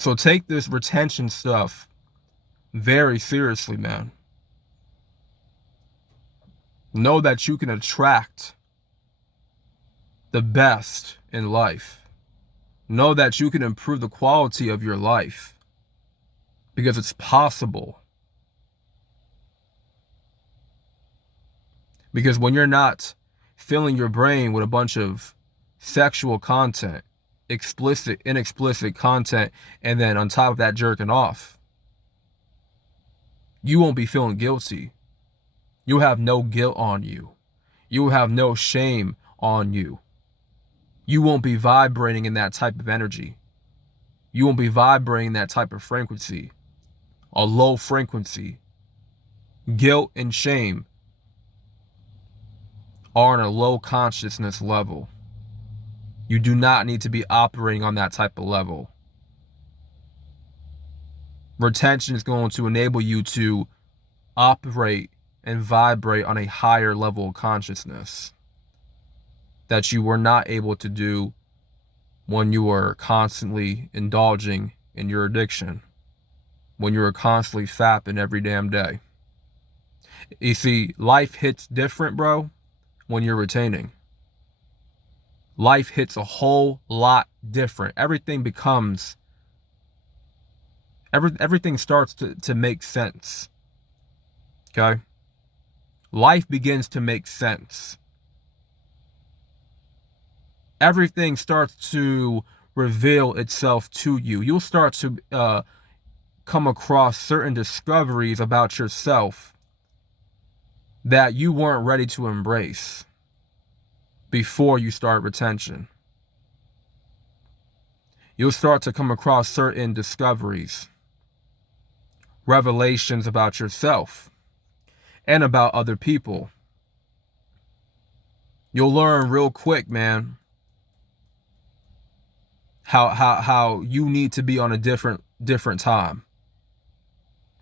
So take this retention stuff very seriously, man. Know that you can attract the best in life. Know that you can improve the quality of your life because it's possible. Because when you're not filling your brain with a bunch of sexual content, explicit, inexplicit content, and then on top of that, jerking off, you won't be feeling guilty. You'll have no guilt on you. You will have no shame on you. You won't be vibrating in that type of energy. You won't be vibrating that type of frequency, a low frequency. Guilt and shame are on a low consciousness level. You do not need to be operating on that type of level. Retention is going to enable you to operate and vibrate on a higher level of consciousness that you were not able to do when you were constantly indulging in your addiction, when you were constantly fapping every damn day. You see, life hits different, bro, when you're retaining. Life hits a whole lot different. Everything starts to make sense. Okay? Life begins to make sense. Everything starts to reveal itself to you. You'll start to come across certain discoveries about yourself that you weren't ready to embrace before you start retention. You'll start to come across certain discoveries, revelations about yourself and about other people. You'll learn real quick, man, how you need to be on a different time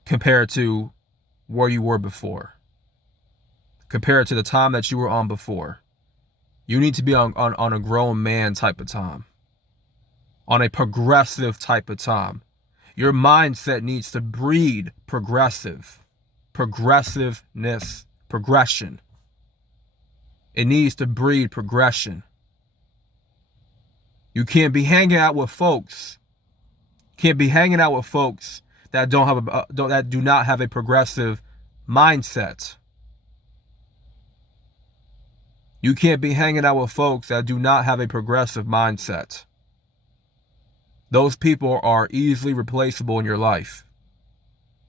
compared to where you were before. Compared to the time that you were on before. You need to be on a grown man type of time. On a progressive type of time. Your mindset needs to breed progressiveness, progression. It needs to breed progression. You can't be hanging out with folks. That that do not have a progressive mindset. You can't be hanging out with folks that do not have a progressive mindset. Those people are easily replaceable in your life.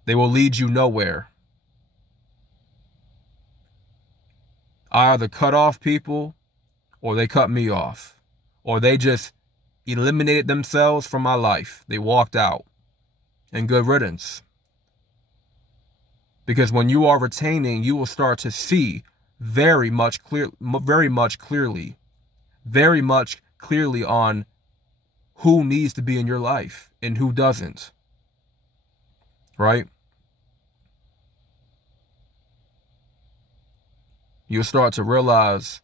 They will lead you nowhere. I either cut off people, or they cut me off, or they just eliminated themselves from my life. They walked out. And good riddance. Because when you are retaining, you will start to see very much clearly on who needs to be in your life and who doesn't. Right? You'll start to realize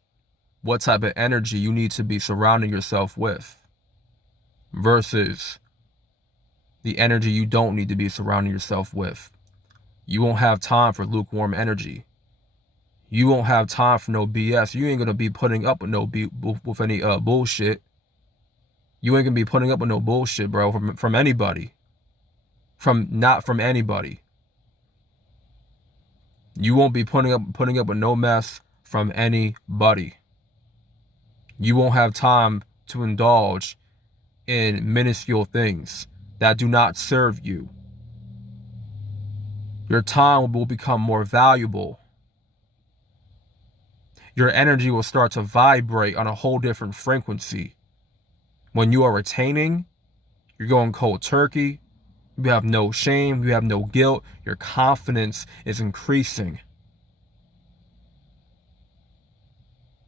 what type of energy you need to be surrounding yourself with versus the energy you don't need to be surrounding yourself with. You won't have time for lukewarm energy. You won't have time for no BS. You ain't gonna be putting up with with any bullshit. You ain't gonna be putting up with no bullshit, bro, from anybody. Not from anybody. You won't be putting up with no mess from anybody. You won't have time to indulge in minuscule things that do not serve you. Your time will become more valuable. Your energy will start to vibrate on a whole different frequency. When you are retaining, you're going cold turkey. You have no shame. You have no guilt. Your confidence is increasing.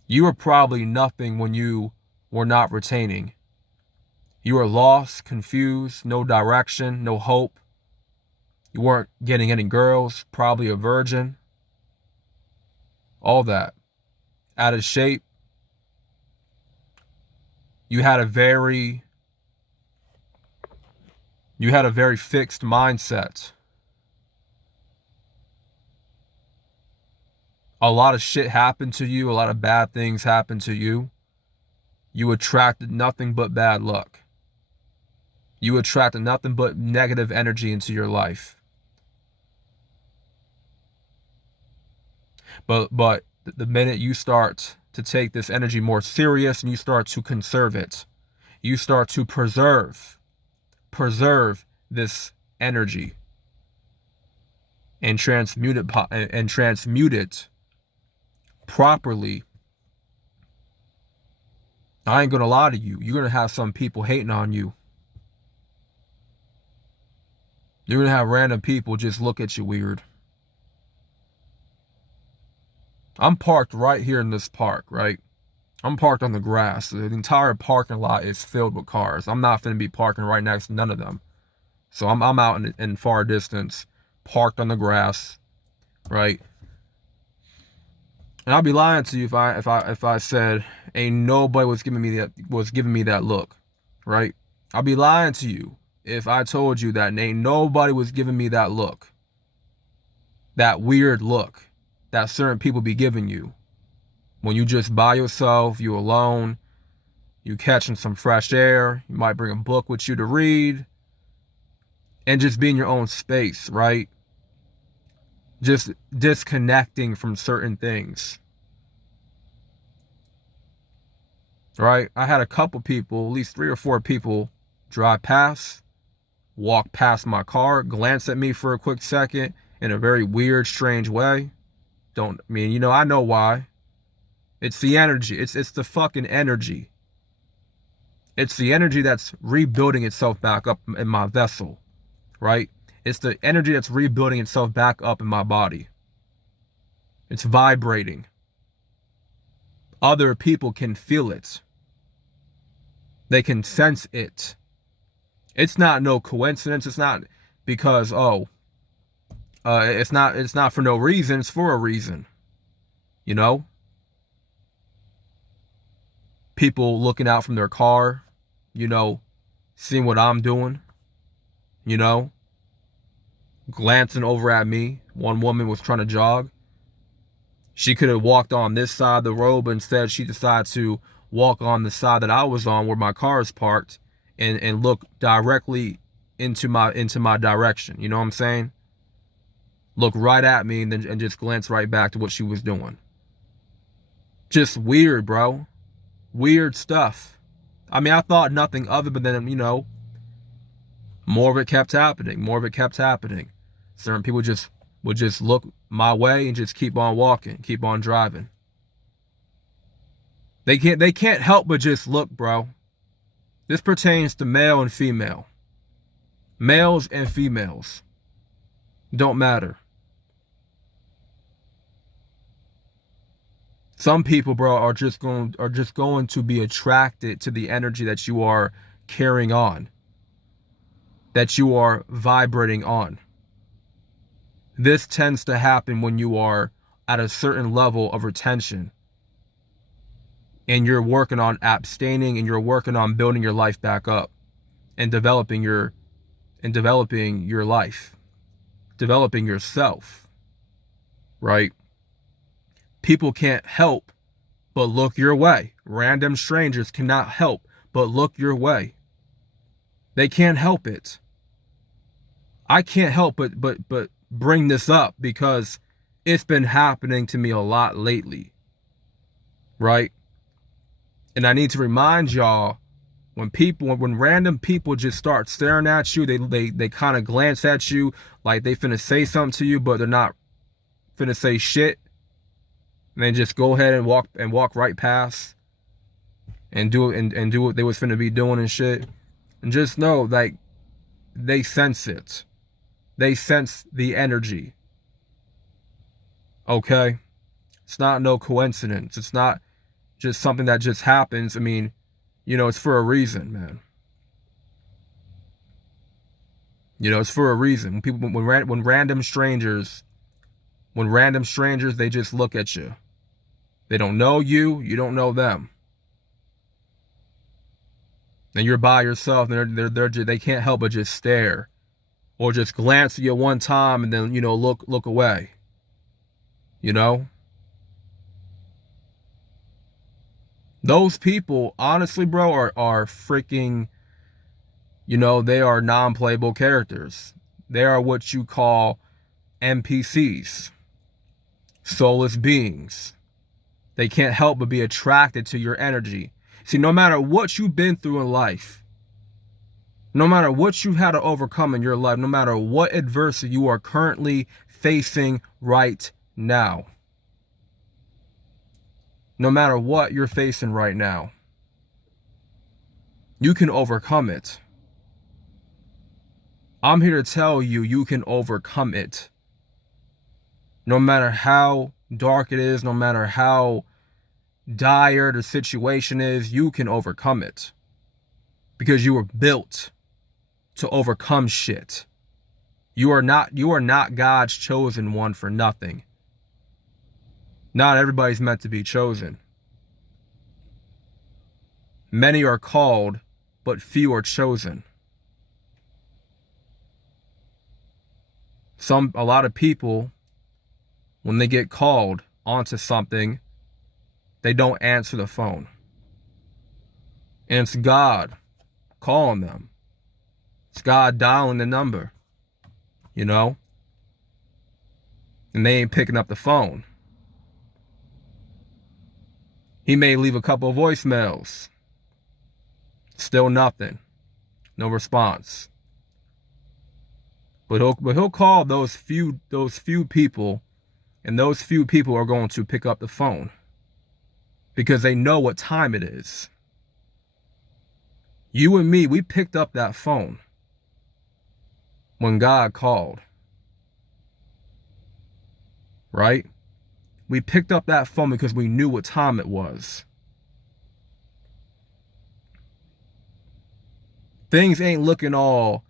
You were probably nothing when you were not retaining. You were lost, confused, no direction, no hope. You weren't getting any girls, probably a virgin. All that. Out of shape. You had a very You had a very fixed mindset. A lot of shit happened to you. A lot of bad things happened to you. You attracted nothing but bad luck. You attracted nothing but negative energy into your life. But the minute you start to take this energy more serious and you start to conserve it, you start to preserve this energy and transmute it properly. I ain't gonna lie to you. You're gonna have some people hating on you. You're gonna have random people just look at you weird. I'm parked right here in this park, right? I'm parked on the grass. The entire parking lot is filled with cars. I'm not finna be parking right next to none of them. So I'm out in far distance, parked on the grass, right? And I'll be lying to you if I said ain't nobody was giving me that look, right? I'll be lying to you if I told you that ain't nobody was giving me that look, that weird look that certain people be giving you when you just by yourself, you alone, you catching some fresh air, you might bring a book with you to read, and just be in your own space, right? Just disconnecting from certain things, right? I had a couple people, at least 3 or 4 people, drive past, walk past my car, glance at me for a quick second in a very weird, strange way. I know why. It's the energy. It's the fucking energy. It's the energy that's rebuilding itself back up in my vessel, right? It's the energy that's rebuilding itself back up in my body. It's vibrating. Other people can feel it. They can sense it. It's not no coincidence. It's not because, it's not for no reason. It's for a reason. You know? People looking out from their car, seeing what I'm doing, glancing over at me. One woman was trying to jog. She could have walked on this side of the road, but instead she decided to walk on the side that I was on where my car is parked and look directly into my direction. You know what I'm saying? Look right at me and just glance right back to what she was doing. Just weird, bro. Weird stuff. I mean, I thought nothing of it, but then, more of it kept happening. More of it kept happening. Certain people would just look my way and just keep on walking, keep on driving. They can't help but just look, bro. This pertains to male and female. Males and females. Don't matter. Some people, bro, are just going to be attracted to the energy that you are carrying on, that you are vibrating on. This tends to happen when you are at a certain level of retention and you're working on abstaining and you're working on building your life back up and developing your life, developing yourself, right? People can't help but look your way. Random strangers cannot help but look your way. They can't help it. I can't help but bring this up because it's been happening to me a lot lately, right? And I need to remind y'all, when random people just start staring at you, they kind of glance at you like they finna say something to you, but they're not finna say shit. And they just go ahead and walk right past and do what they was finna be doing and shit. And just know, like, they sense it. They sense the energy. Okay? It's not no coincidence. It's not just something that just happens. I mean, it's for a reason, man. It's for a reason. When random strangers, they just look at you. They don't know you, you don't know them. and you're by yourself, and they can't help but just stare or just glance at you one time and then, look away. Those people, honestly, bro, are freaking, they are non-playable characters. They are what you call NPCs, soulless beings. They can't help but be attracted to your energy. See, no matter what you've been through in life, no matter what you've had to overcome in your life, no matter what adversity you are currently facing right now, no matter what you're facing right now, you can overcome it. I'm here to tell you, you can overcome it. No matter how dark it is, no matter how dire the situation is, you can overcome it. Because you were built to overcome shit. You are not God's chosen one for nothing. Not everybody's meant to be chosen. Many are called, but few are chosen. A lot of people, when they get called onto something, they don't answer the phone. And it's God calling them. It's God dialing the number, and they ain't picking up the phone. He may leave a couple of voicemails. Still nothing. No response. But he'll call those few people, and those few people are going to pick up the phone because they know what time it is. You and me, we picked up that phone when God called. Right? We picked up that phone because we knew what time it was. Things ain't looking all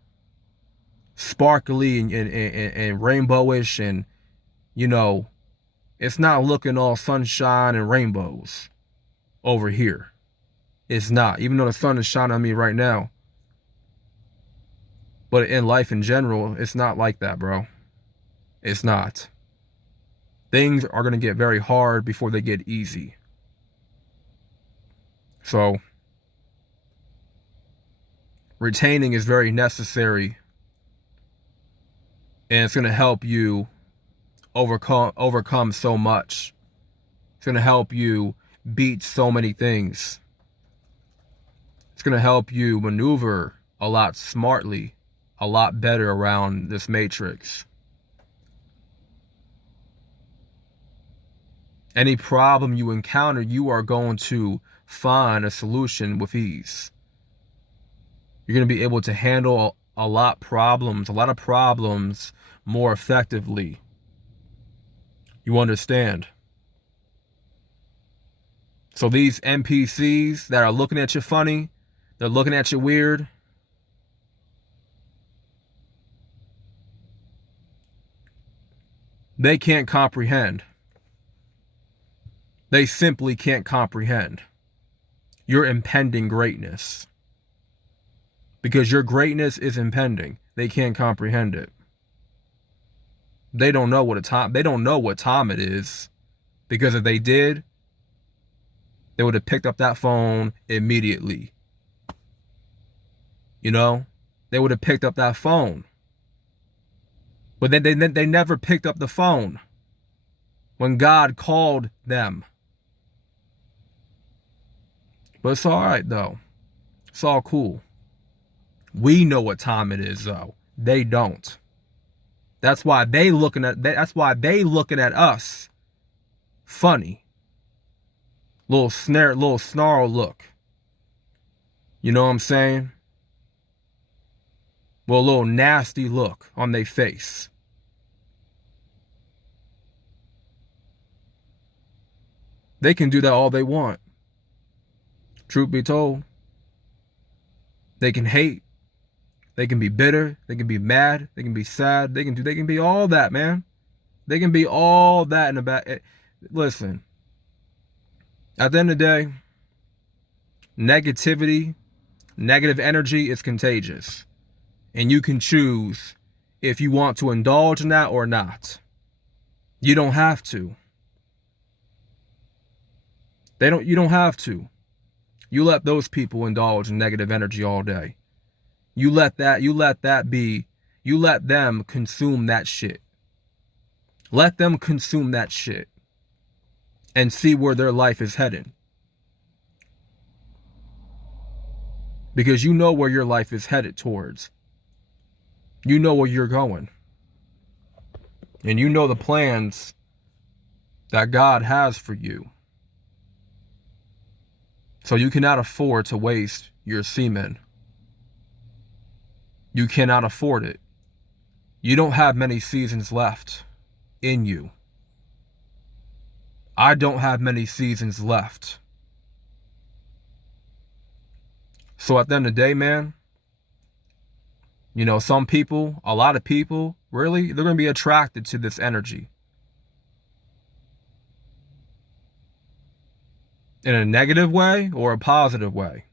sparkly and rainbowish, and it's not looking all sunshine and rainbows over here. It's not, even though the sun is shining on me right now. But in life in general, it's not like that, bro. It's not. Things are going to get very hard before they get easy. So, retaining is very necessary. And it's going to help you overcome so much. It's going to help you beat so many things. It's going to help you maneuver a lot smartly, a lot better around this matrix. Any problem you encounter, you are going to find a solution with ease. You're going to be able to handle a lot of problems more effectively. You understand? So these NPCs that are looking at you funny, they're looking at you weird, they can't comprehend. They simply can't comprehend your impending greatness. Because your greatness is impending. They can't comprehend it. They don't know what time it is. Because if they did, they would have picked up that phone immediately. They would have picked up that phone. But then they never picked up the phone when God called them. But it's all right, though. It's all cool. We know what time it is, though. They don't. That's why they looking at us funny. Little snarl look. You know what I'm saying? Well, a little nasty look on their face. They can do that all they want. Truth be told. They can hate. They can be bitter. They can be mad. They can be sad. They can be all that, man. They can be all that in the back. Listen. At the end of the day, negativity Negative energy is contagious. And you can choose if you want to indulge in that or not. You don't have to. You don't have to. You let those people indulge in negative energy all day. You let them consume that shit. Let them consume that shit and see where their life is headed. Because you know where your life is headed towards. You know where you're going. And you know the plans that God has for you. So you cannot afford to waste your semen. You cannot afford it. You don't have many seasons left in you. I don't have many seasons left. So at the end of the day, man, you know, some people, a lot of people, really, they're going to be attracted to this energy. In a negative way or a positive way.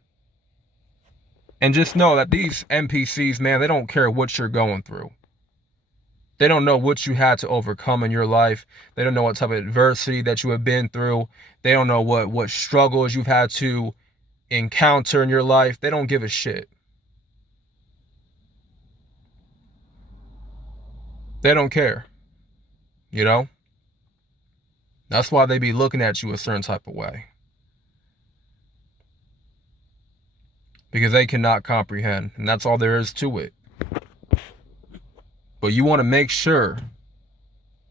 And just know that these NPCs, man, they don't care what you're going through. They don't know what you had to overcome in your life. They don't know what type of adversity that you have been through. They don't know what struggles you've had to encounter in your life. They don't give a shit. They don't care. You know? That's why they be looking at you a certain type of way. Because they cannot comprehend. And that's all there is to it. But you want to make sure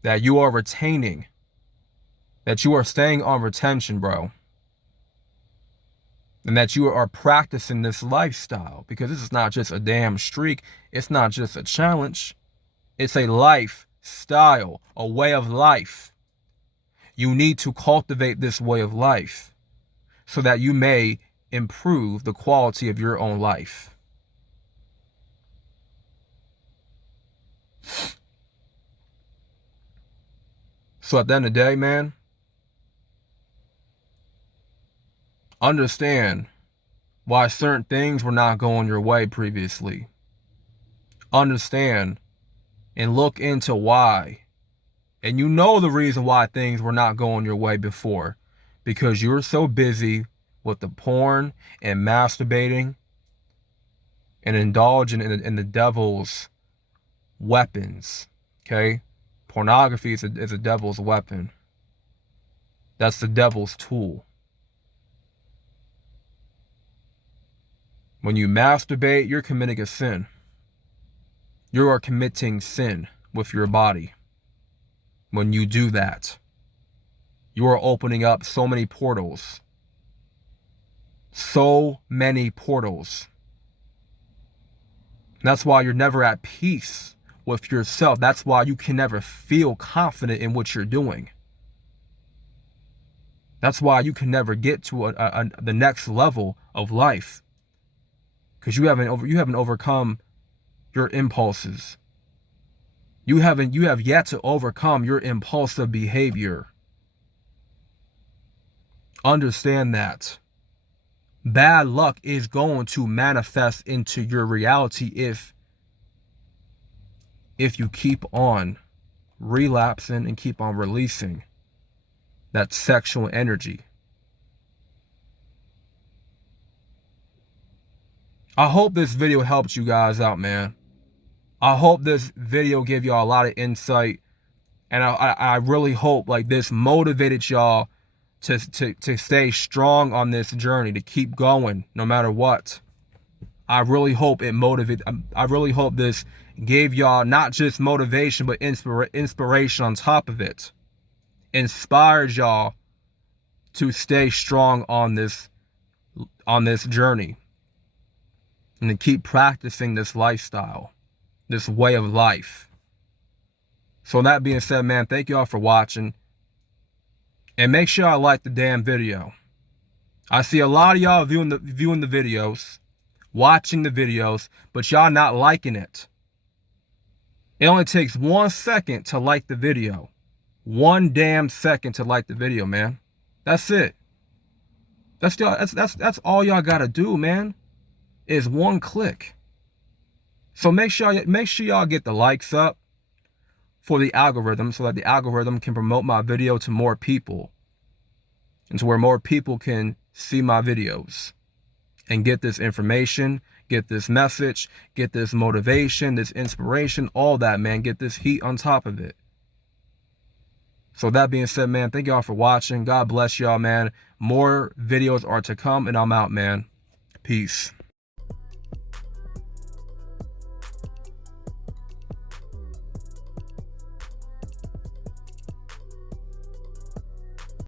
that you are retaining, that you are staying on retention, bro. And that you are practicing this lifestyle. Because this is not just a damn streak. It's not just a challenge. It's a lifestyle, a way of life. You need to cultivate this way of life so that you may improve the quality of your own life. So at the end of the day, man, understand why certain things were not going your way previously. Understand and look into why. And you know the reason why things were not going your way before. Because you were so busy with the porn and masturbating and indulging in the devil's weapons. Okay? Pornography is a devil's weapon. That's the devil's tool. When you masturbate, you're committing a sin. You are committing sin with your body. When you do that, you are opening up so many portals. So many portals. That's why you're never at peace with yourself. That's why you can never feel confident in what you're doing. That's why you can never get to the next level of life. Because you haven't overcome your impulses. You have yet to overcome your impulsive behavior. Understand that. Bad luck is going to manifest into your reality if you keep on relapsing and keep on releasing that sexual energy. I hope this video helped you guys out, man. I hope this video gave y'all a lot of insight. And I really hope like this motivated y'all to stay strong on this journey, to keep going no matter what. I really hope it motivated. I really hope this gave y'all not just motivation, but inspiration on top of it. Inspired y'all to stay strong on this journey. And to keep practicing this lifestyle, this way of life. So that being said, man, thank y'all for watching. And make sure y'all like the damn video. I see a lot of y'all viewing the videos, watching the videos, but y'all not liking it. It only takes 1 second to like the video. 1 damn second to like the video, man. That's it. That's all y'all gotta do, man. is one click. So make sure y'all get the likes up for the algorithm so that the algorithm can promote my video to more people and to where more people can see my videos and get this information, get this message, get this motivation, this inspiration, all that, man. Get this heat on top of it. So that being said, man, thank y'all for watching. God bless y'all, man. More videos are to come, and I'm out, man. Peace.